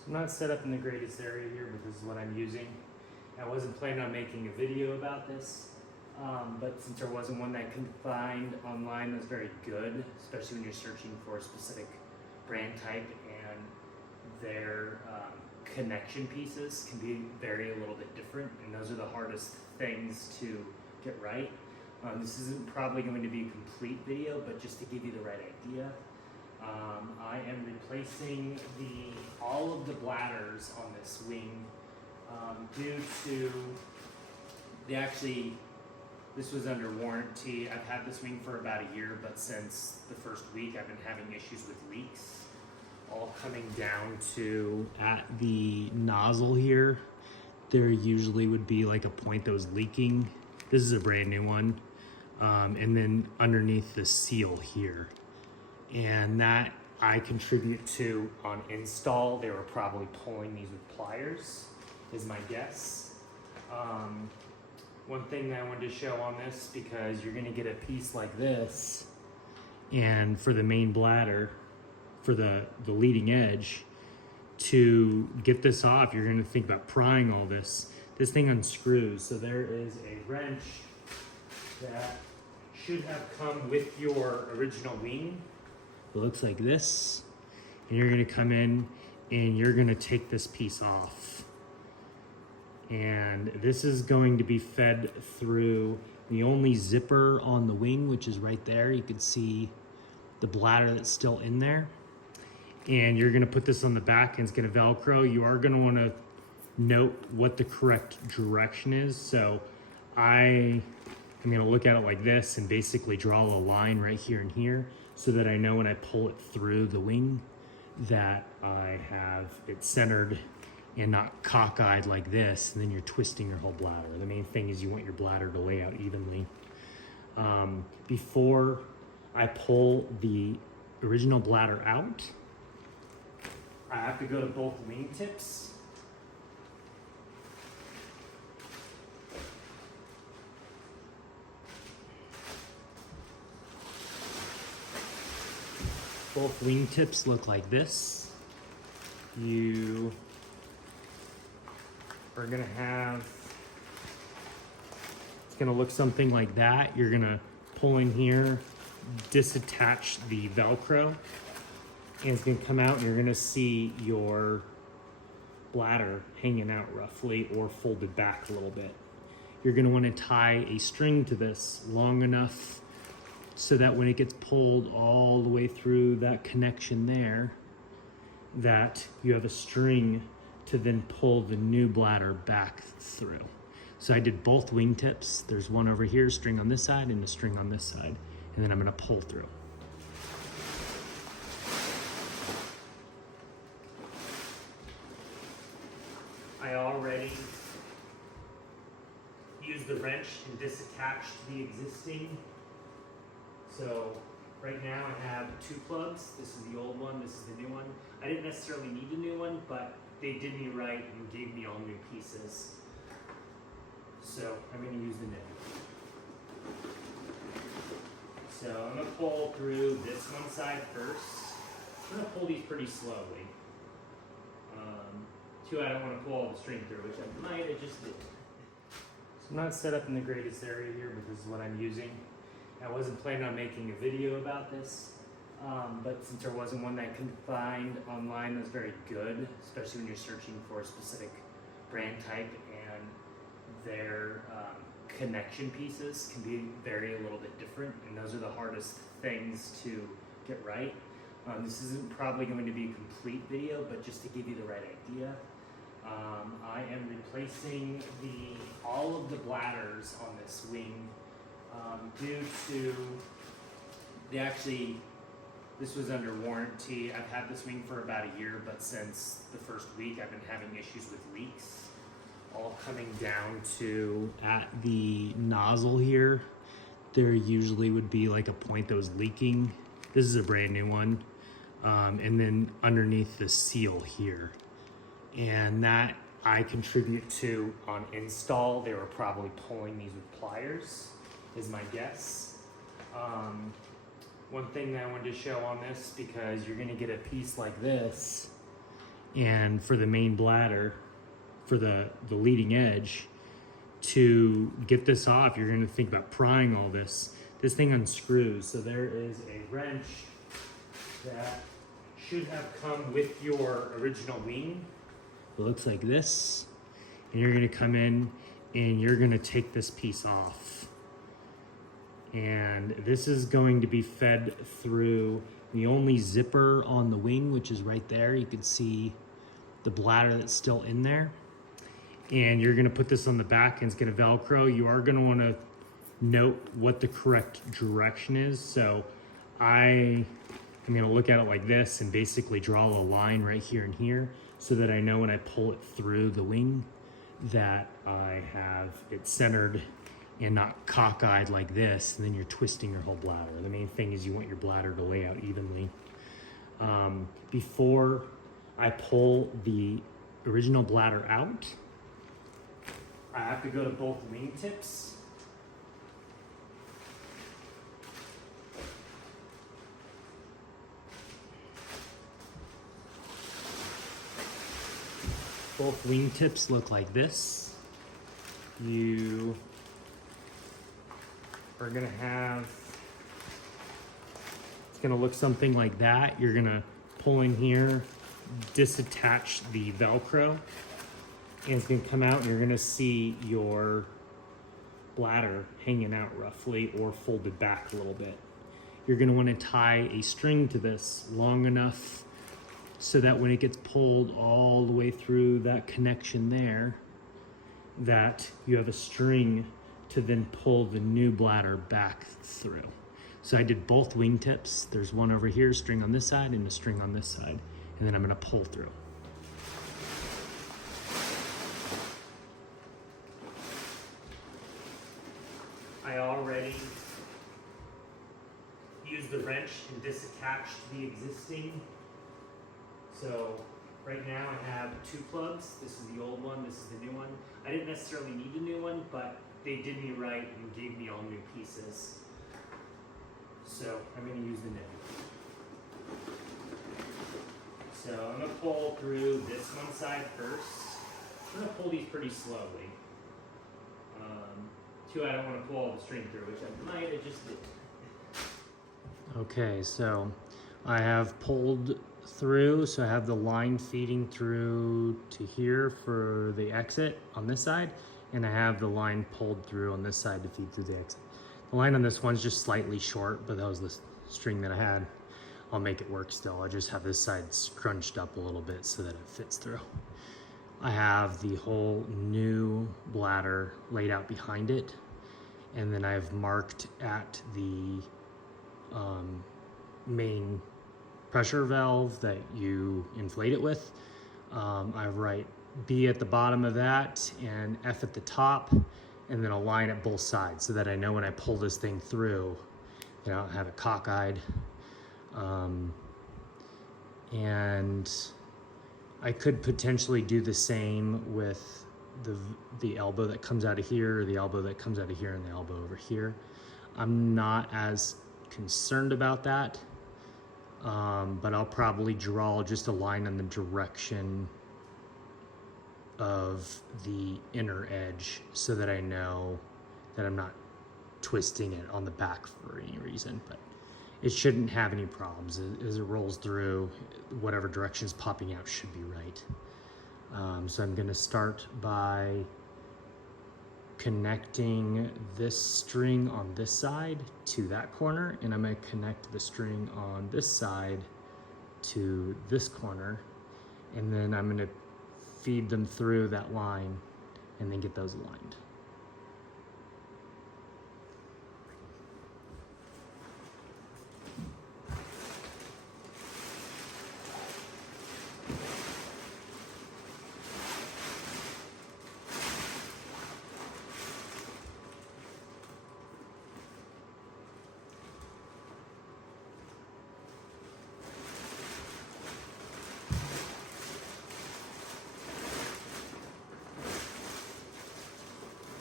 I'm not set up in the greatest area here, but this is what I'm using. I wasn't planning on making a video about this, but since there wasn't one that I could find online that's very good, especially when you're searching for a specific brand type, and their connection pieces can be a little bit different, and those are the hardest things to get right. This isn't probably going to be a complete video, but just to give you the right idea. I am replacing all of the bladders on this wing due to this was under warranty. I've had this wing for about a year, but since the first week I've been having issues with leaks, all coming down to at the nozzle here. There usually would be like a point that was leaking. This is a brand new one. And then underneath the seal here. And that I contribute to on install. They were probably pulling these with pliers, is my guess. One thing that I wanted to show on this, because you're gonna get a piece like this, and for the main bladder, for the leading edge, to get this off, you're gonna think about prying all this. This thing unscrews, so there is a wrench that should have come with your original wing. It looks like this, and you're gonna come in and you're gonna take this piece off. And this is going to be fed through the only zipper on the wing, which is right there. You can see the bladder that's still in there. And you're gonna put this on the back and it's gonna Velcro. You are gonna wanna note what the correct direction is. So I'm gonna look at it like this and basically draw a line right here and here so that I know when I pull it through the wing that I have it centered and not cockeyed like this, and then you're twisting your whole bladder. The main thing is you want your bladder to lay out evenly. Before I pull the original bladder out, I have to go to both wing tips. Both wing tips look like this. You are gonna have, it's gonna look something like that. You're gonna pull in here, disattach the Velcro, and it's gonna come out and you're gonna see your bladder hanging out roughly or folded back a little bit. You're gonna wanna tie a string to this long enough so that when it gets pulled all the way through that connection there, that you have a string to then pull the new bladder back through. So I did both wing tips. There's one over here, string on this side and a string on this side. And then I'm gonna pull through. I already used the wrench and disattached the existing. So right now I have two plugs. This is the old one, this is the new one. I didn't necessarily need a new one, but they did me right and gave me all new pieces. So I'm gonna use the new. So I'm gonna pull through this one side first. I'm gonna pull these pretty slowly. I don't wanna pull all the string through, which I might have just did. So I'm not set up in the greatest area here, but this is what I'm using. I wasn't planning on making a video about this, but since there wasn't one that I could find online that's very good, especially when you're searching for a specific brand type, and their connection pieces can be a little bit different, and those are the hardest things to get right. This isn't probably going to be a complete video, but just to give you the right idea. I am replacing all of the bladders on this wing due to this was under warranty. I've had this wing for about a year, but since the first week I've been having issues with leaks, all coming down to at the nozzle here. There usually would be like a point that was leaking. This is a brand new one. And then underneath the seal here. And that I contribute to on install. They were probably pulling these with pliers, is my guess. One thing that I wanted to show on this, because you're gonna get a piece like this, And for the main bladder, for the leading edge, to get this off, you're going to think about prying all this. This thing unscrews. So there is a wrench that should have come with your original wing. It looks like this. And you're going to come in and you're going to take this piece off. And this is going to be fed through the only zipper on the wing, which is right there. You can see the bladder that's still in there. And you're gonna put this on the back and it's gonna Velcro. You are gonna wanna note what the correct direction is. So I'm gonna look at it like this and basically draw a line right here and here so that I know when I pull it through the wing that I have it centered and not cockeyed like this, and then you're twisting your whole bladder. The main thing is you want your bladder to lay out evenly. Before I pull the original bladder out, I have to go to both wingtips. Both wingtips look like this. You are gonna have, it's gonna look something like that. You're gonna pull in here, disattach the Velcro, and it's gonna come out and you're gonna see your bladder hanging out roughly or folded back a little bit. You're gonna wanna tie a string to this long enough so that when it gets pulled all the way through that connection there, that you have a string to then pull the new bladder back through. So I did both wingtips. There's one over here, string on this side and a string on this side. And then I'm gonna pull through. I already used the wrench and disattached the existing. So right now I have two plugs. This is the old one, this is the new one. I didn't necessarily need a new one, but they did me right and gave me all new pieces. So I'm gonna use the new. So I'm gonna pull through this one side first. I'm gonna pull these pretty slowly. Two, I don't wanna pull all the string through, which I might have just did. Okay, so I have pulled through, so I have the line feeding through to here for the exit on this side, and I have the line pulled through on this side to feed through the exit. The line on this one's just slightly short, but that was the string that I had. I'll make it work still. I just have this side scrunched up a little bit so that it fits through. I have the whole new bladder laid out behind it, and then I've marked at the main pressure valve that you inflate it with. I write B at the bottom of that and F at the top, and then a line at both sides so that I know when I pull this thing through, you know, I have it cockeyed. And I could potentially do the same with the elbow that comes out of here, or the elbow that comes out of here, and the elbow over here. I'm not as concerned about that, but I'll probably draw just a line on the direction of the inner edge so that I know that I'm not twisting it on the back for any reason. But it shouldn't have any problems. As it rolls through, whatever direction is popping out should be right. So I'm gonna start by connecting this string on this side to that corner, and I'm gonna connect the string on this side to this corner, and then I'm gonna feed them through that line and then get those aligned.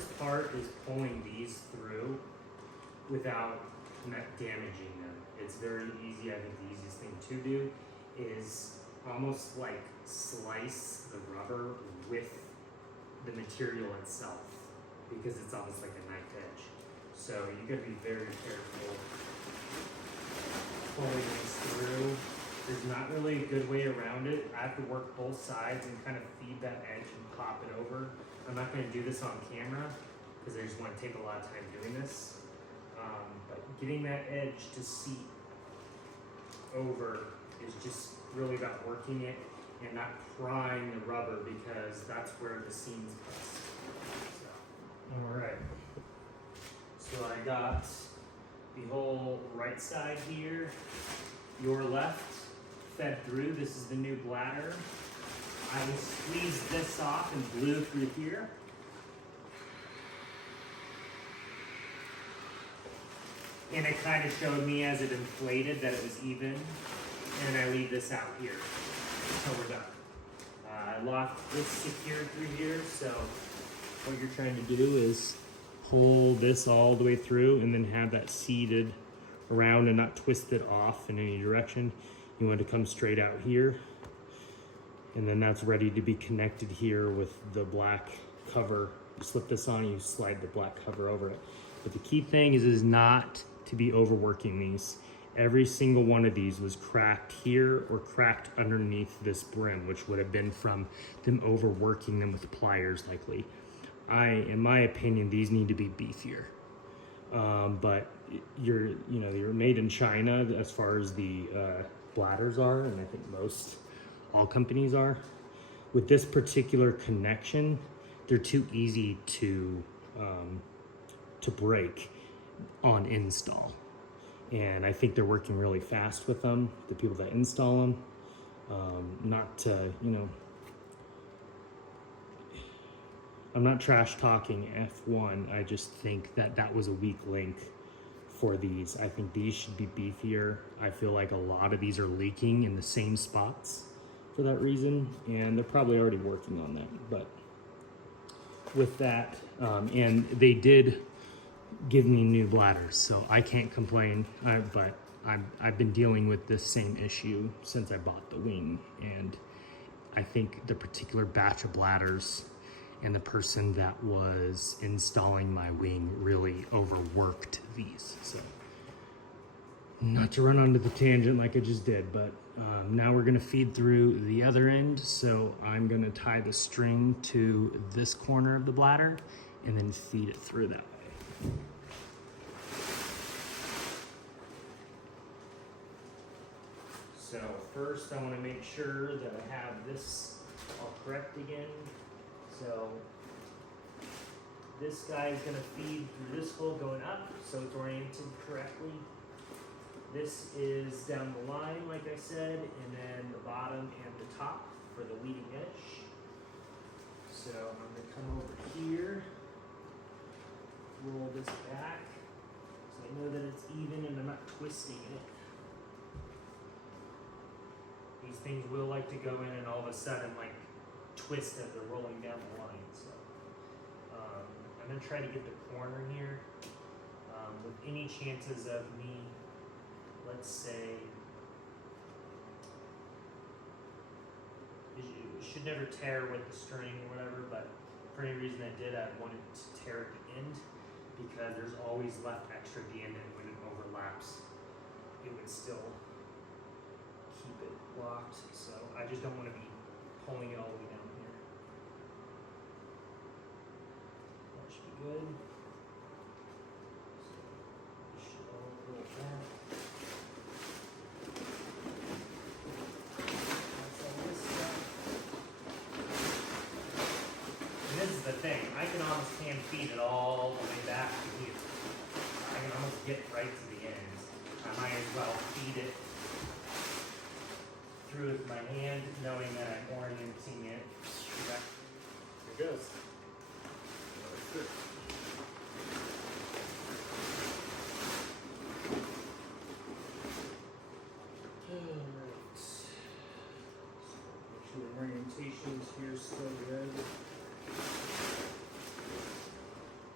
hardest part is pulling these through without not damaging them. It's very easy. I think the easiest thing to do is almost like slice the rubber with the material itself, because it's almost like a knife edge. So you gotta be very careful pulling this through. There's not really a good way around it. I have to work both sides and kind of feed that edge and pop it over. I'm not gonna do this on camera because I just wanna take a lot of time doing this. But getting that edge to seat over is just really about working it and not prying the rubber, because that's where the seams bust. So, all right. So I got the whole right side here, your left fed through. This is the new bladder. I will squeeze this off and glue through here. And it kind of showed me as it inflated that it was even. And I leave this out here until we're done. I locked this secured through here, so what you're trying to do is pull this all the way through and then have that seated around and not twist it off in any direction. You want it to come straight out here. And then that's ready to be connected here with the black cover. You slip this on, you slide the black cover over it. But the key thing is not to be overworking these. Every single one of these was cracked here or cracked underneath this brim, which would have been from them overworking them with pliers likely. In my opinion, these need to be beefier. But you're made in China as far as the bladders are, and I think all companies are. With this particular connection, they're too easy to break on install. And I think they're working really fast with them, the people that install them. Not to, I'm not trash talking F1. I just think that was a weak link for these. I think these should be beefier. I feel like a lot of these are leaking in the same spots for that reason, and they're probably already working on that. But with that, and they did give me new bladders, so I can't complain. But I've been dealing with this same issue since I bought the wing, and I think the particular batch of bladders and the person that was installing my wing really overworked these. So not to run onto the tangent like I just did, but now we're gonna feed through the other end. So I'm gonna tie the string to this corner of the bladder and then feed it through that way. So first I wanna make sure that I have this all correct again. So this guy is going to feed through this hole going up, so it's oriented correctly. This is down the line, like I said, and then the bottom and the top for the leading edge. So I'm going to come over here, roll this back, so I know that it's even and I'm not twisting it. These things will like to go in and all of a sudden like twist as they're rolling down the line. So I'm going to try to get the corner here. With any chances of me, let's say, it should never tear with the string or whatever, but for any reason I did, I wanted to tear at the end because there's always left extra at the end, and when it overlaps, it would still keep it locked. So I just don't want to be pulling it all the way down here. That should be good. So we should all go like that. That's all this stuff. And this is the thing, I can almost hand feed it all the way back to here. I can almost get right to the end. I might as well feed it through with my hand, knowing that I'm orienting it. There it goes. Good. Alright. Make sure the orientation's here still good.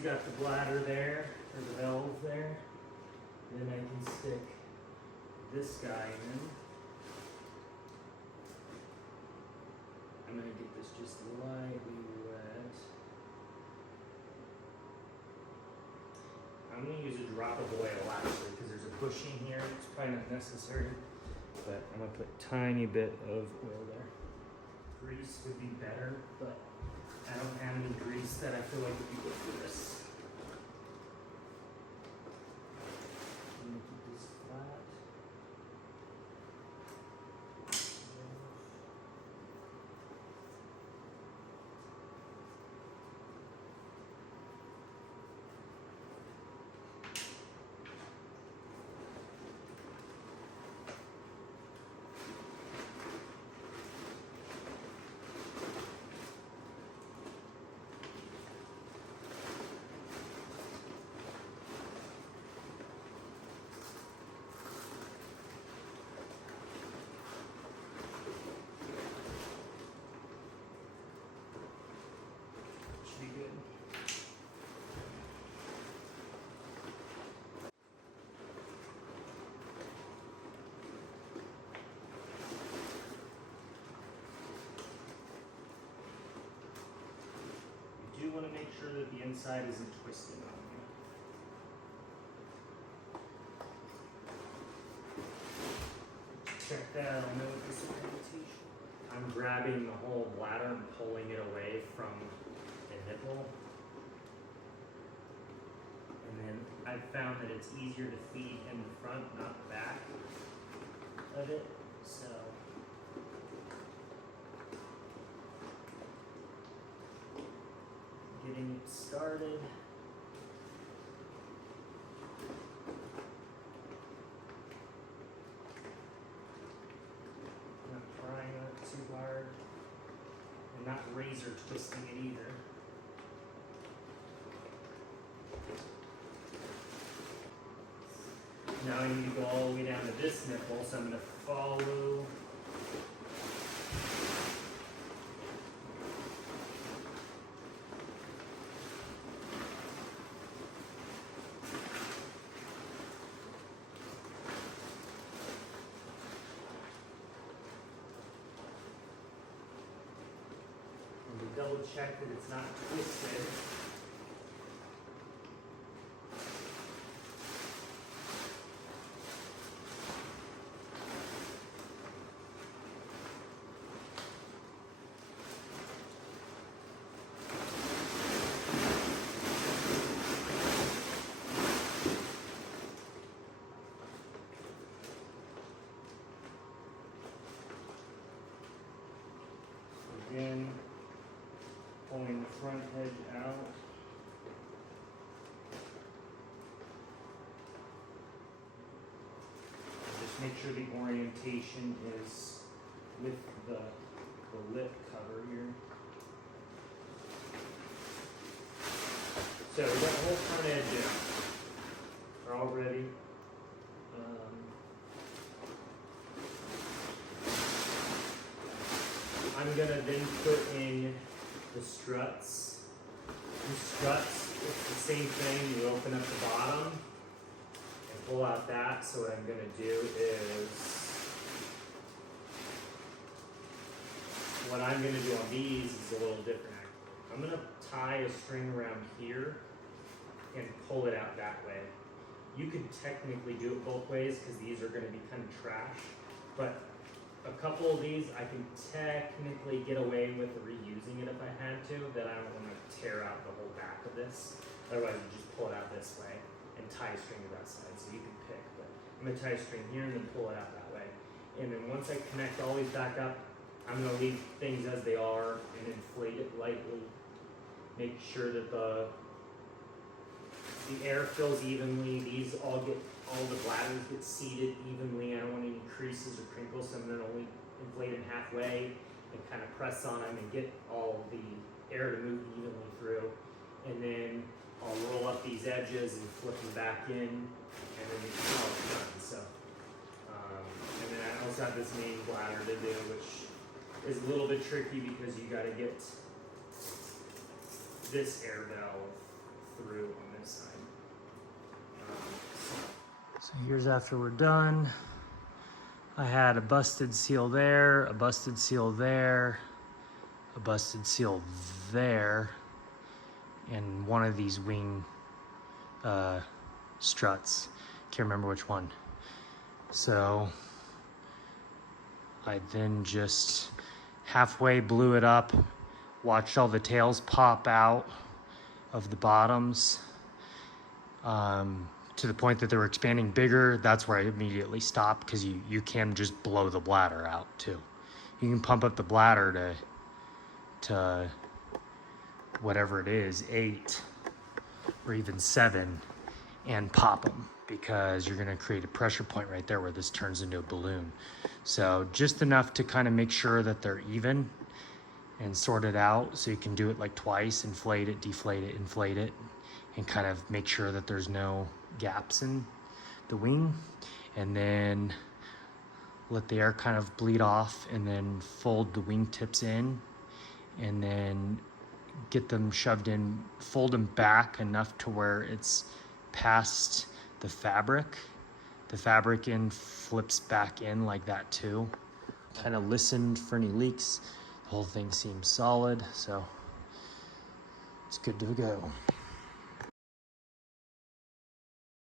you got the bladder there, or the valve there, then I can stick this guy in. I'm gonna get this just lightly wet. I'm gonna use a drop of oil actually, because there's a bushing here. It's probably not necessary, but I'm gonna put a tiny bit of oil there. Grease would be better, but I don't have any grease that I feel like would be good for this. I'm gonna keep this flat. Should be good. You do want to make sure that the inside isn't twisted on you. Check that, I'll know this orientation. I'm grabbing the whole bladder and pulling it away from the nipple. And then I've found that it's easier to feed in the front, not the back of it. So getting it started. Not prying on it too hard, and not razor twisting it either. Now I need to go all the way down to this nipple, so I'm going to follow. And to double check that it's not twisted. Again, pulling the front edge out. Just make sure the orientation is with the lip cover here. So we got the whole front edge in. We're all ready. I'm gonna then put in the struts. The struts, it's the same thing. You open up the bottom and pull out that. So what I'm gonna do is, what I'm gonna do on these is a little different actually. I'm gonna tie a string around here and pull it out that way. You could technically do it both ways because these are gonna be kind of trash, but a couple of these I can technically get away with reusing it if I had to, that I don't want to tear out the whole back of this. Otherwise you just pull it out this way and tie a string to that side, so you can pick. But I'm going to tie a string here and then pull it out that way. And then once I connect all these back up, I'm going to leave things as they are and inflate it lightly. Make sure that the air fills evenly. These all the bladders get seated evenly. I don't want any creases or crinkles, so I'm going to only inflate them halfway and kind of press on them and get all the air to move evenly through. And then I'll roll up these edges and flip them back in, and then it's all done. So, and then I also have this main bladder to do, which is a little bit tricky because you got to get this air valve through on this side. So here's after we're done. I had a busted seal there, a busted seal there, a busted seal there, and one of these wing struts. Can't remember which one. So I then just halfway blew it up, watched all the tails pop out of the bottoms to the point that they were expanding bigger. That's where I immediately stopped, because you can just blow the bladder out too. You can pump up the bladder to whatever it is, 8 or even 7, and pop them, because you're gonna create a pressure point right there where this turns into a balloon. So just enough to kind of make sure that they're even and sort it out, so you can do it like twice, inflate it, inflate it, and kind of make sure that there's no gaps in the wing, and then let the air kind of bleed off, and then fold the wing tips in, and then get them shoved in, fold them back enough to where it's past the fabric. The fabric in flips back in like that too. Kind of listened for any leaks. The whole thing seems solid, so it's good to go.